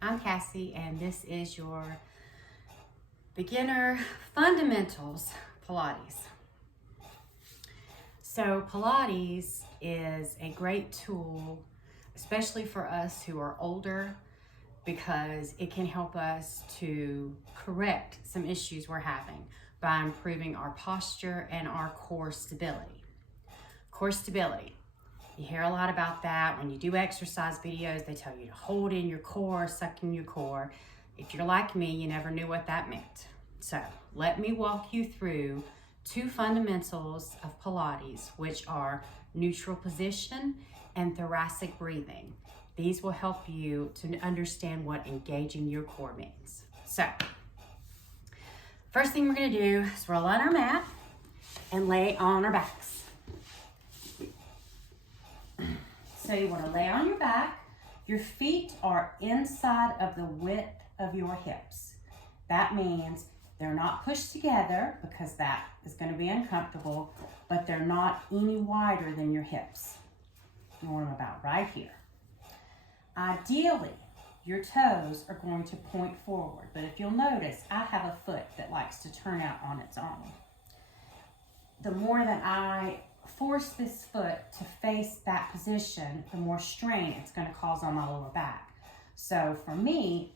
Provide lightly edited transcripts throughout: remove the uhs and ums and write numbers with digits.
I'm Cassie, and this is your beginner fundamentals Pilates. So Pilates is a great tool, especially for us who are older, because it can help us to correct some issues we're having by improving our posture and our core stability. Core stability. You hear a lot about that. When you do exercise videos, they tell you to hold in your core, suck in your core. If you're like me, you never knew what that meant. So let me walk you through two fundamentals of Pilates, which are neutral position and thoracic breathing. These will help you to understand what engaging your core means. So first thing we're gonna do is roll on our mat and lay on our backs. So you want to lay on your back. Your feet are inside of the width of your hips. That means they're not pushed together because that is going to be uncomfortable, but they're not any wider than your hips. You want them about right here. Ideally, your toes are going to point forward, but if you'll notice, I have a foot that likes to turn out on its own. The more that I force this foot to face that position, the more strain it's going to cause on my lower back. So for me,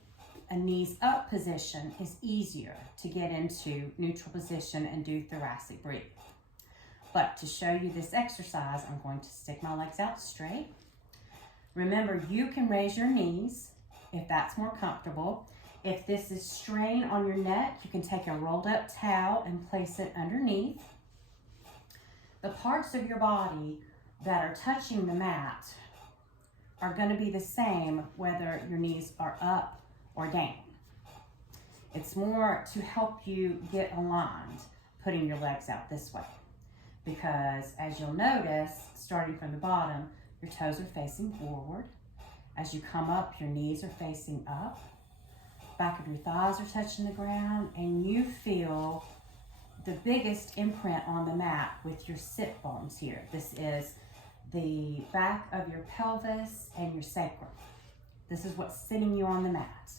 a knees up position is easier to get into neutral position and do thoracic breathing. But to show you this exercise, I'm going to stick my legs out straight. Remember, you can raise your knees if that's more comfortable. If this is strain on your neck, you can take a rolled up towel and place it underneath. The parts of your body that are touching the mat are going to be the same whether your knees are up or down. It's more to help you get aligned, putting your legs out this way. Because as you'll notice, starting from the bottom, your toes are facing forward. As you come up, your knees are facing up. Back of your thighs are touching the ground, and you feel the biggest imprint on the mat with your sit bones here. This is the back of your pelvis and your sacrum. This is what's sitting you on the mat.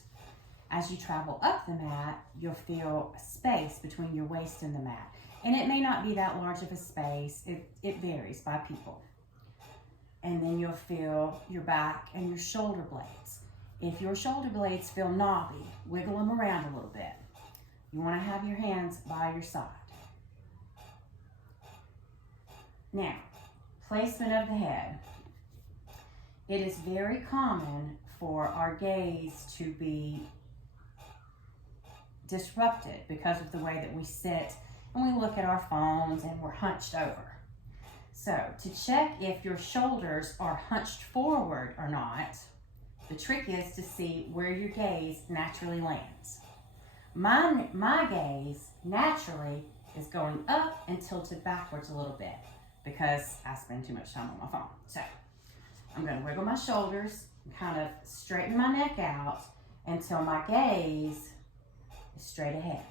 As you travel up the mat, you'll feel a space between your waist and the mat. And it may not be that large of a space. It varies by people. And then you'll feel your back and your shoulder blades. If your shoulder blades feel knobby, wiggle them around a little bit. You want to have your hands by your side. Now, placement of the head. It is very common for our gaze to be disrupted because of the way that we sit and we look at our phones and we're hunched over. So to check if your shoulders are hunched forward or not, the trick is to see where your gaze naturally lands. My gaze naturally is going up and tilted backwards a little bit because I spend too much time on my phone. So I'm going to wiggle my shoulders and kind of straighten my neck out until my gaze is straight ahead.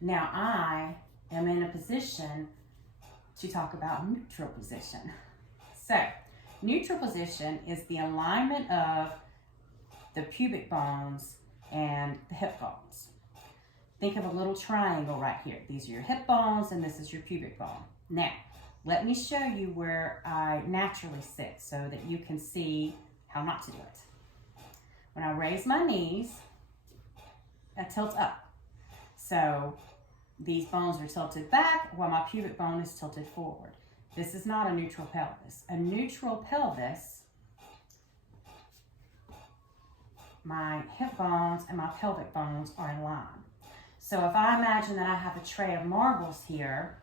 Now I am in a position to talk about neutral position. So neutral position is the alignment of the pubic bones and the hip bones. Think of a little triangle right here. These are your hip bones and this is your pubic bone. Now, let me show you where I naturally sit so that you can see how not to do it. When I raise my knees, I tilt up. So these bones are tilted back while my pubic bone is tilted forward. This is not a neutral pelvis. A neutral pelvis, my hip bones and my pelvic bones are in line. So if I imagine that I have a tray of marbles here,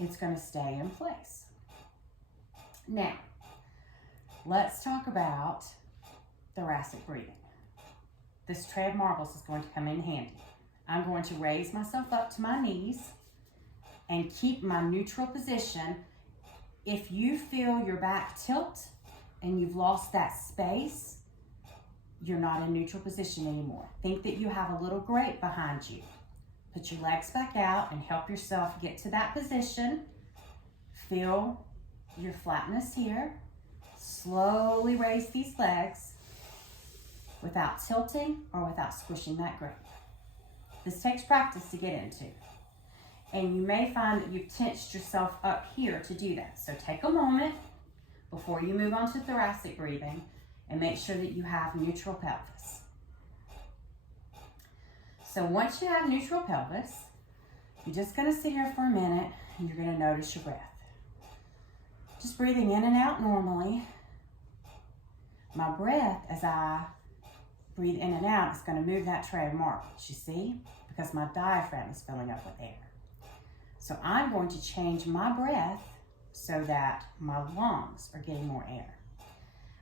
it's going to stay in place. Now, let's talk about thoracic breathing. This tray of marbles is going to come in handy. I'm going to raise myself up to my knees and keep my neutral position. If you feel your back tilt and you've lost that space, you're not in neutral position anymore. Think that you have a little grate behind you. Put your legs back out and help yourself get to that position. Feel your flatness here. Slowly raise these legs. without tilting or without squishing that grip. This takes practice to get into. And you may find that you've tensed yourself up here to do that. So take a moment before you move on to thoracic breathing and make sure that you have neutral pelvis. So once you have neutral pelvis, you're just going to sit here for a minute and you're going to notice your breath. Just breathing in and out normally. My breath, as I breathe in and out, is going to move that tray of marbles, you see? Because my diaphragm is filling up with air. So I'm going to change my breath so that my lungs are getting more air.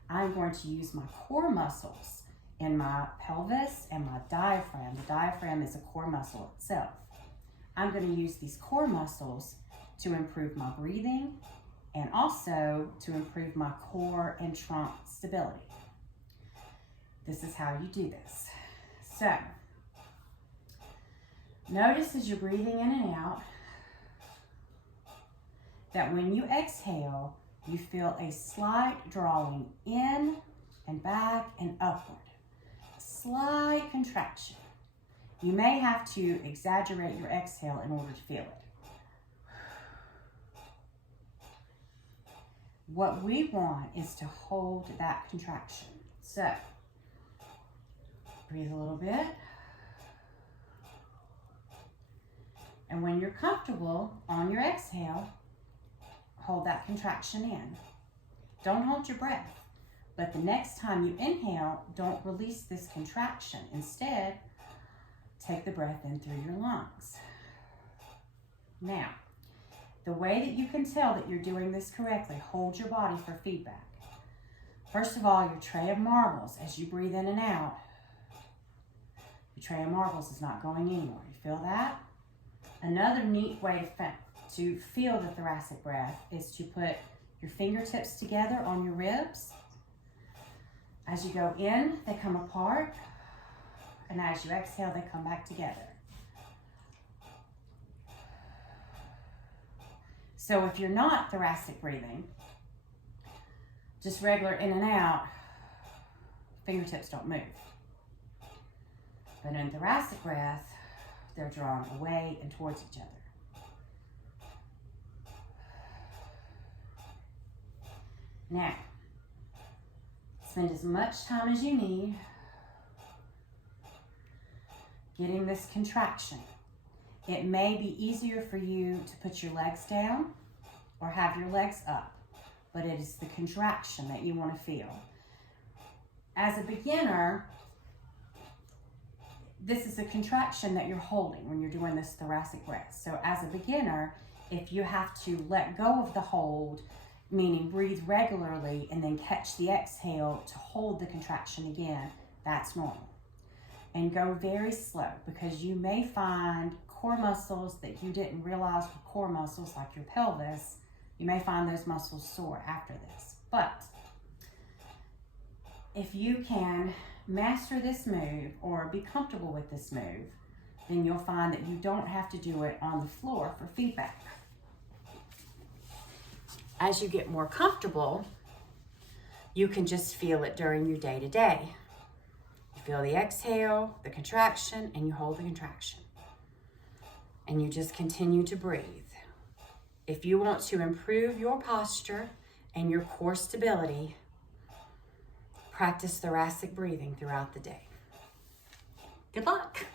I'm going to use my core muscles in my pelvis and my diaphragm. The diaphragm is a core muscle itself. I'm going to use these core muscles to improve my breathing and also to improve my core and trunk stability. This is how you do this. So, notice as you're breathing in and out that when you exhale, you feel a slight drawing in and back and upward. A slight contraction. You may have to exaggerate your exhale in order to feel it. What we want is to hold that contraction. So, breathe a little bit. And when you're comfortable on your exhale, hold that contraction in. Don't hold your breath. But the next time you inhale, don't release this contraction. Instead, take the breath in through your lungs. Now, the way that you can tell that you're doing this correctly, hold your body for feedback. First of all, your tray of marbles, as you breathe in and out, your tray of marbles is not going anywhere. You feel that? Another neat way to feel the thoracic breath is to put your fingertips together on your ribs. As you go in, they come apart, and as you exhale, they come back together. So if you're not thoracic breathing, just regular in and out, fingertips don't move. But in thoracic breath, they're drawn away and towards each other. Now, spend as much time as you need getting this contraction. It may be easier for you to put your legs down or have your legs up, but it is the contraction that you want to feel. As a beginner, this is a contraction that you're holding when you're doing this thoracic breath. So as a beginner, if you have to let go of the hold, meaning breathe regularly and then catch the exhale to hold the contraction again, that's normal. And go very slow, because you may find core muscles that you didn't realize were core muscles, like your pelvis. You may find those muscles sore after this. But if you can master this move or be comfortable with this move, then you'll find that you don't have to do it on the floor for feedback. As you get more comfortable, you can just feel it during your day-to-day. You feel the exhale, the contraction, and you hold the contraction. And you just continue to breathe. If you want to improve your posture and your core stability, practice thoracic breathing throughout the day. Good luck.